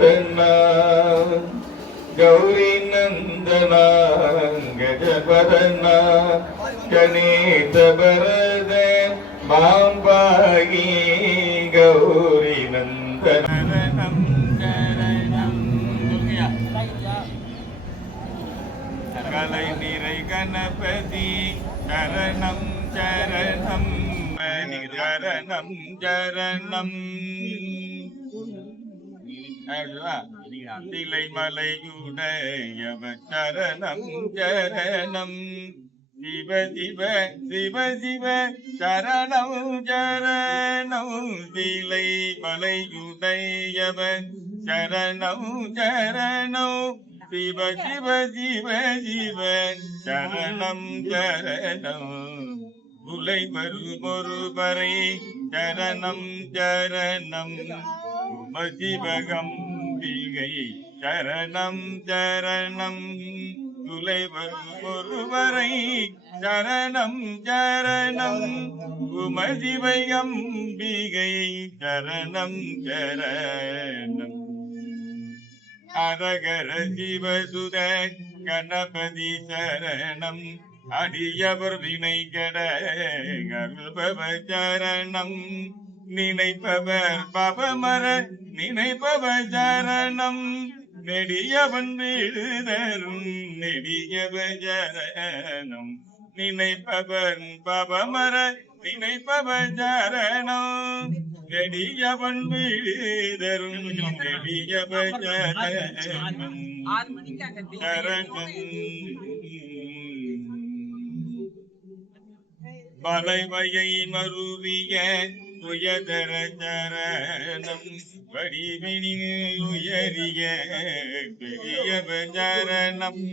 वदना गौरी नंदना गजवदना गणेश वरद मांबागी गौरी नंदनम கலை நிறை கணபதி சரணம் சரணம் சரணம் சரணம் திலைமலையுடையவ சரணம் சரணம் சிவ சிவ சிவ சிவ சரணம் சரணம் திலைமலையுடையவ சரணம் சரணம் சிவ சிவ சிவ சிவ சரணம் சரணம் உலை வருமொருவரை சரணம் சரணம் உமசிவகம்பிகை சரணம் சரணம் உலை வருமொருவரை சரணம் சரணம் உமசிவகம்பிகை சரணம் சரணம் அரகர சிவசுத கணபதி சரணம் அடியவர் வினை கெட அருள்பவ சரணம் நினைப்பவர் பவமர நினைப்பவ சரணம் நெடியவன் விழுதரும் நெடியவ சரணம் நினைப்பவர் பவமர நினைப்பவ சரணம் நெடியவன் விழுதரும் நெடியவ சரணம் சரணம் பலைவையை மருவிய உயதர சரணம் வடிவினில் உயரிய பெரியவ சரணம்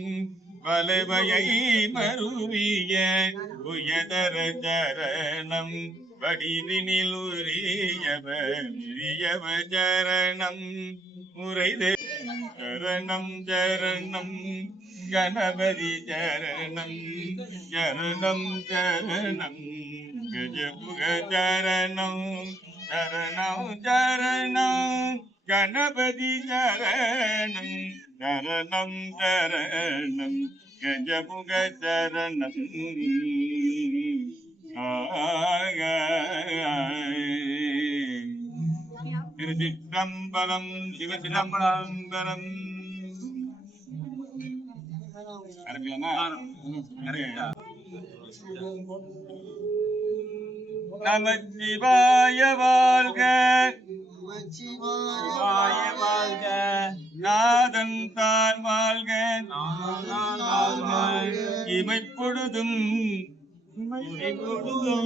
பலைவையை மருவிய உயதர சரணம் வடிவினில் உரியவ பெரியவ சரணம் முறைதே சரணம் சரணம் கணபதி சரணம் சரணம் சரணம் கஜமுக சரணம் சரணம் சரணம் கணபதி சரணம் சரணம் சரணம் கஜமுக சரணம் திருச்சிற்றம்பலம் சிவசிதம்பரம் நமச்சிவாய வாழ்க நமச்சிவாய வாழ்க நாதன் தான் வாழ்க இமைப்பொழுதும்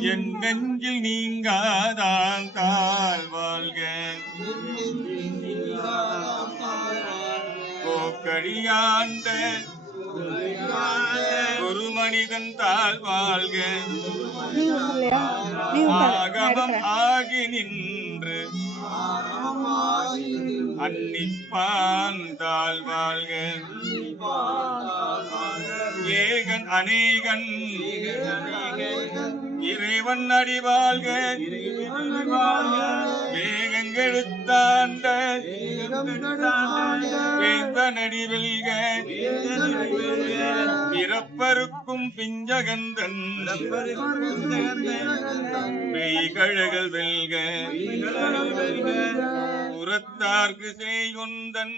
என் நெஞ்சில் நீங்காதான் தாழ் வாழ்க கோக்கடியாண்ட ஒரு மனிதன் தாழ் வாழ்க ஆகமம் ஆகி நின்று அன்னிப்பான் தாழ் வாழ்க ஏகன் அநேகன் இறைவன் அடி வாழ்க வேகங்கெழுத்தாண்ட வேந்தனடி வெல்க பிறப்பருக்கும் பிஞ்சகந்தன் மெய்கழகள் வெல்க புறத்தார்க்கு செய்குந்தன்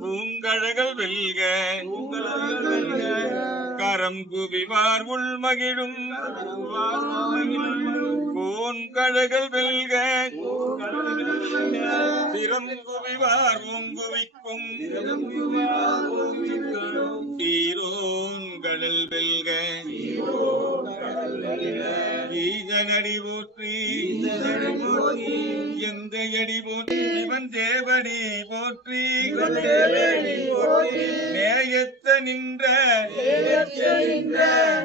பூங்கழகள் வெல்க கரம் குவிவார் உள்மகிழும் பூங்கழகள் வெல்க திறம் குவிவார் ஓங்குவிக்கும் தீரோன்கடல் வெல்க ஈசனடி போற்றி எந்த அடி போற்றி இவன் தேவடி போற்றி நேயத்த நின்ற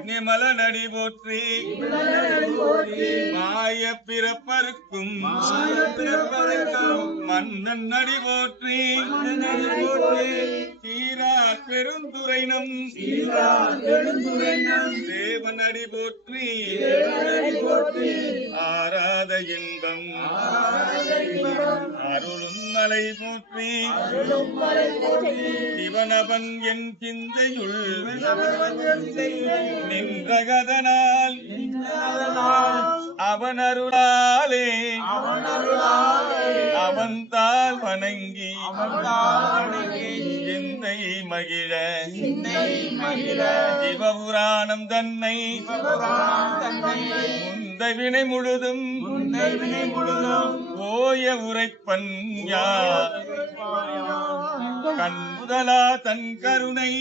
நிமலனடி போற்றி மாய பிறப்பருக்கும் மன்னன் அடி போற்றி சீரா பெருந்துரைனம் தேவன் அடி போற்றி ஆராத இன்பம் அருளும் மலை போற்றி சிவனவன் என் சிந்தையுள் நின்றகதனால் அவன் அருளாலே அவன்தால் வணங்கி சிந்தை மகிழ சிவபுராணம் தன்னை முந்தை வினை முழுதும் ஓய உரைப்பன் யார் கண்முதலா தன் கருணை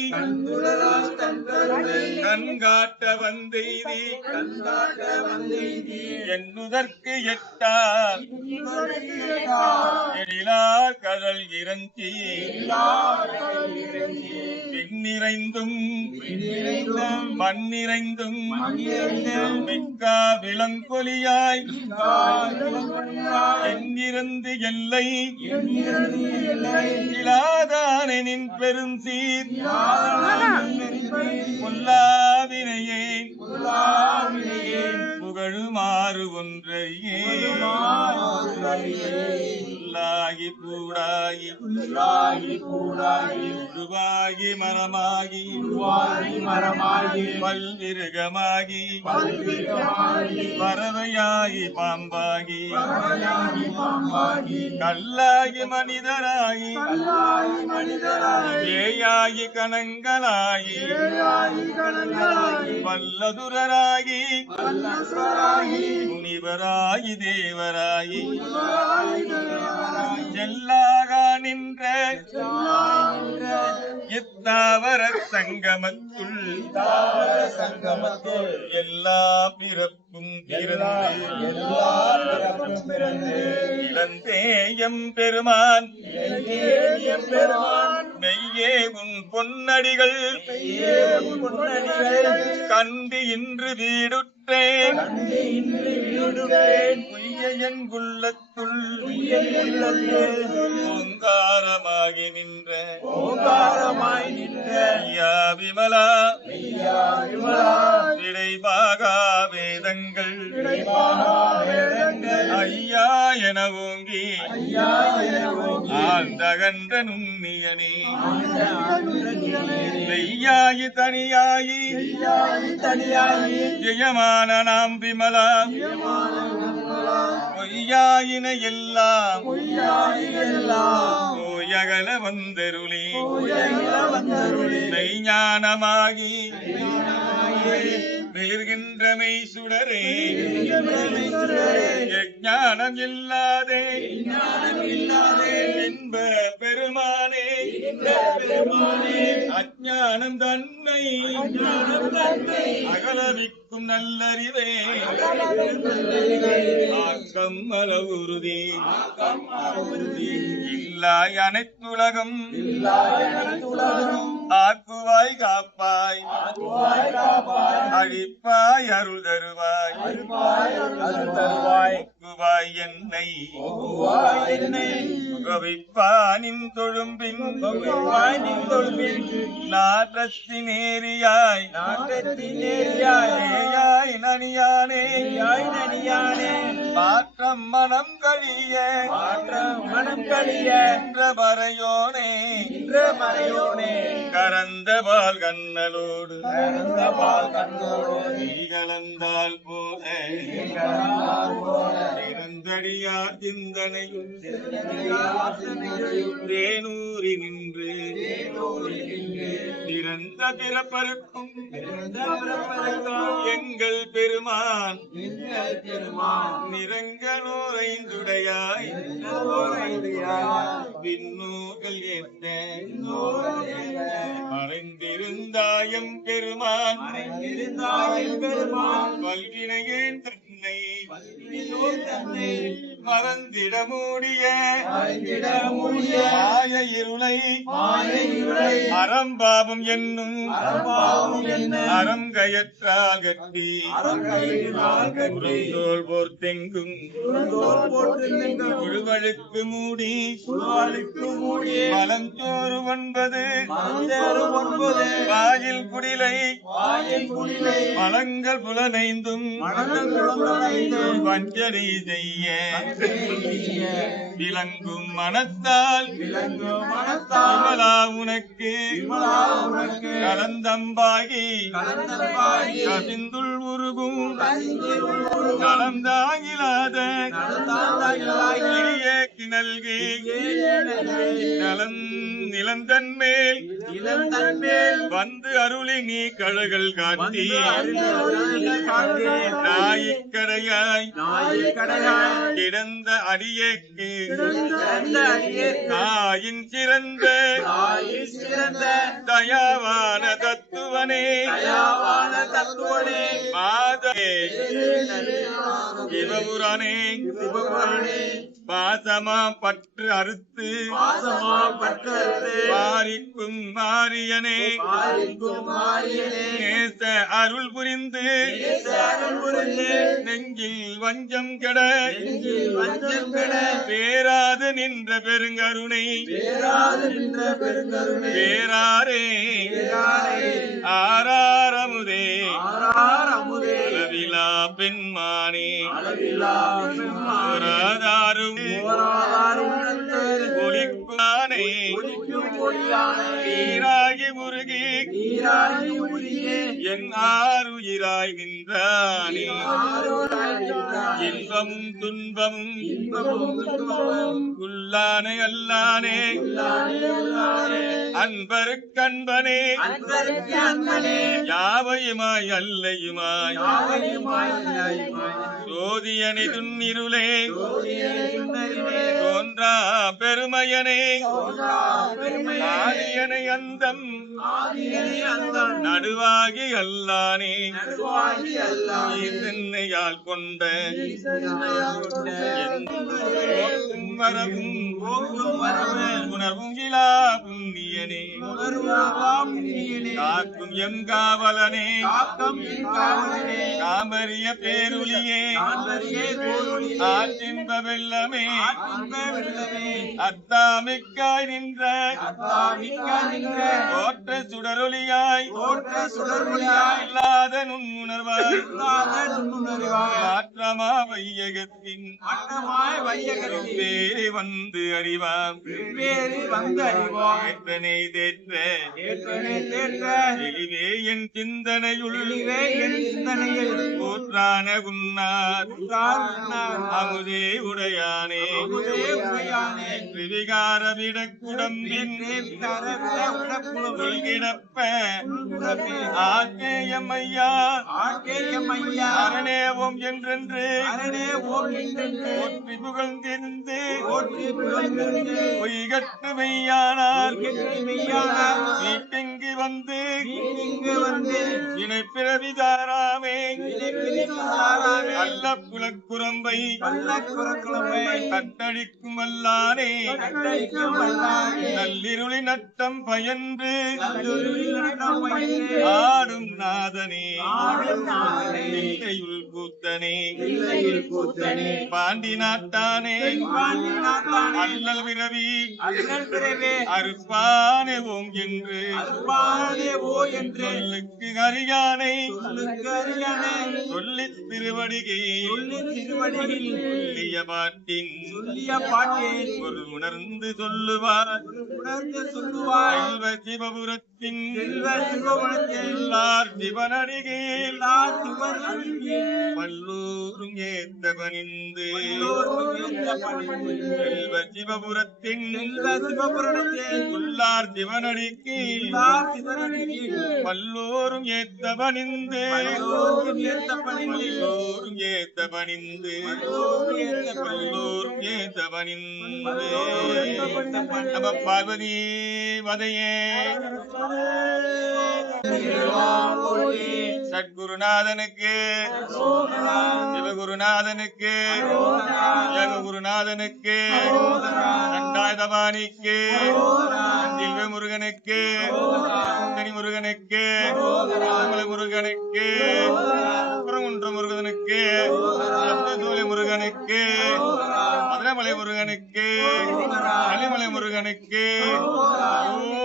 கண்காட்ட வந்தெய்தி என்னுதற்கு எட்டார் எழிலார் கடல் இறஞ்சி விண்ணிறைந்தும் மண்ணிறைந்தும் மிக்கா விளங்கொலியாய் எங்கிருந்து எல்லை இலாதானே நின் பெரும் சீர் பொல்லாவினையே புகழுமாறு ஒன்றையே உள்ளாகி கூடாகி உருவாகி மரமாகி பல்விருகமாகி பறவையாகி பாம்பாகி கல்லாகி மனிதராகி பேயாகி கணங்களாகி வல்லதுரராகி முனிவராகி தேவராகி செல்லாக நின்ற இத்தாவர சங்கமத்துள் எல்லா பிறப்பும் பிறந்து இளந்தேயம் பெருமான் மெய்யே உன் பொன்னடிகள் கண்டு இன்று வீடுற்றேன் பொய்யன் உள்ளத்துள் ஓங்காரமாகி நின்ற ஐயா விமலா விடைபாகா வேதங்கள் ஐயா என ஓங்கி ஆழ்ந்தகன்ற நுண்ணியனே மெய்யாயி தனியாயி ஜெயமான நாம் விமலா பொய்யாயின எல்லாம் ஓயகல வந்தருளி மெய்ஞானமாகி வெளிர்கின்ற மெய் சுடரே ஞானம் இல்லாதே இன்ப பெருமானே அஞ்ஞானம் தன்னை அகலவிக்கும் நல்லறிவே ஆக்கம் அளவுறுதி இல்லாய் அனைத்துலகம் ஆக்குவாய் காப்பாய் அழிப்பாய் அருள் தருவாய் குவாய் என்னை கவிப்பானின் தொழும்பின் நாட்டத்தினேரியாய் ஏயாய் நனியானே மாற்றம் மனம் கழிய என்ற மறையோனே கரந்த பால் கண்ணலோடு நீ கலந்தால் போல இறந்தடியார் சிந்தனையும் தேனூரி நின்று திறந்த பிறப்பருக்கும் எங்கள் பெருமான் நிறங்களோரைந்துடையாய் விண்ணூர்கள் ஏற்ற மறைந்திருந்தாயம் பெருமான் பல்வினையேன் தன்னை மறந்திட மூடிய மாய இருளை அறம்பாவம் என்னும் அறம் கயற்றால் கட்டி தோல் போர்த்தெங்கும் உழுவழுக்கு மூடி மலஞ்சோறு ஒன்பது வாயில் குடிலை மலங்கள் புலனைந்தும் வஞ்சனை செய்ய விளங்கும் மனத்தால் விமலா உனக்கு கலந்தம்பாகி கசிந்துள் உருகும் கலந்தாகிலாத நல்கி நிலந்தன்மேல் வந்து அருளி நீ கழகள் காட்டி நாயிக்கடையாய் கிடந்த அடியேக்கு தாயின் சிறந்த தயாவான தத்துவனே மாதே சிவபுரானே பாசமா பற்று அறுத்து பாரிக்கும் மாரியனே நேச அருள் புரிந்து நெஞ்சில் வஞ்சம் கெட பேராது நின்ற பெருங்கருணை பேராரே ஆராரமுதே அளவிலா பெண்மானே ஒளிக்குமானே நீராகி முருகி என் ஆறுயிராய் நின்றானே இன்பமும் துன்பமும் உள்ளானே அல்லானே அன்பருக்கன்பனே யாவையுமாய் அல்லையுமாய் சோதியனை துன்னிருளே தோன்றா பெருமையனே ஆதியனை அந்தம் நடுவாகி அல்லானே என்னையால் கொண்ட வரவும் உணர்வும் இலா புண்ணியனே காக்கும் எம் காவலனே காமரிய பேருளியே ஆற்றின்ப வெள்ளமே அத்தாமிக்காய் நின்ற தோற்ற சுடரொளியாய் இல்லாத நுண்ணுணர்வாய் ஆற்றமா வையகத்தின் பேரை வந்து அறிவாம் ஏற்றனை தேற்ற எளிவே என் சிந்தனையுள் கூற்றான உன்னார் அமுதே உடையானே விகார விடக்குடம்பின் கிடப்ப ஆக்கேயம்மையா அரணேவோம் என்றென்று போற்றி புகழ்ந்திருந்து பொய்கட்டு மெய்யானார் வீட்டிங்கு வந்து இணை பிறவிதாராமே அல்ல புலக்குரம்பை கட்டழிக்கும் வல்லானே நல்லிருளி நட்டம் பயன்று ஆடும் நாதனே இல்லையுள் கூத்தனே பாண்டி நாட்டானே அல்லல் பிறவி அறுப்பானே ஓம் என்று சொல்லுக்கு அறியானை சொல்லித் திருவடிகைய பாட்டின் ஒரு உணர்ந்து சொல்லுவார் சிவபுரத்தின் சிவனடிகையில் பல்லூரும் ஏத்த பணிந்து சிவபுரத்தின் உள்ளார் சிவனடிக்கு பல்லோரும் ஏத்த பணிந்து பல்லோரும் ஏத்த பணிந்து பல்லோரும் ஏத்த பணிந்து நம பார்வதி வதையே சத்குருநாதனுக்கு சிவகுருநாதனுக்கு யோககுருநாதனுக்கு தண்டாயுதபாணிக்கு தில்வ முருகனுக்கு தனி முருகனுக்கு முருகனுக்கு குரங்குன்ற முருகனுக்கு சப்தசூலி முருகனுக்கு மதுரமலை முருகனுக்கு அலிமலை முருகனுக்கு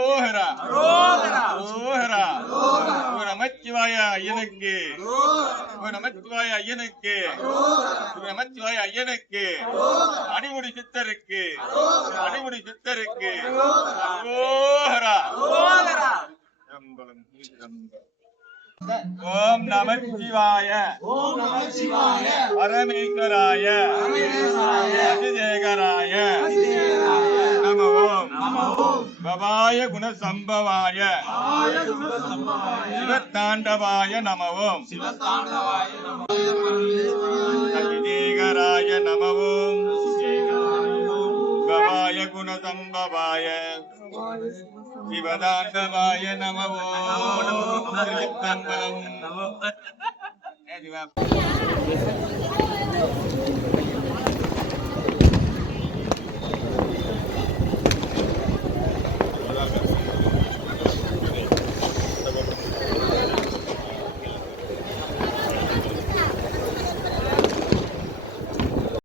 ஓஹரா ஓஹரா நமச்சிவாய ஐயனுக்கு நமச்சிவாய ஐயனுக்கு நமச்சிவாய ஐயனுக்கு அடிமுடி சித்தருக்கு அடிமுடி சித்தருக்கு ஓம் நமச்சிவாய பரமேஸ்வராய அதிதேகராய நம ஓம் பவாய குணசம்பவாய சிவத்தாண்டவாய நம ஓம் அதிதேகராய நம ஓம் பவாய குணசம்பவாய சிவதாண்டவாய நம ஓம் திருத்தம்பலம் நம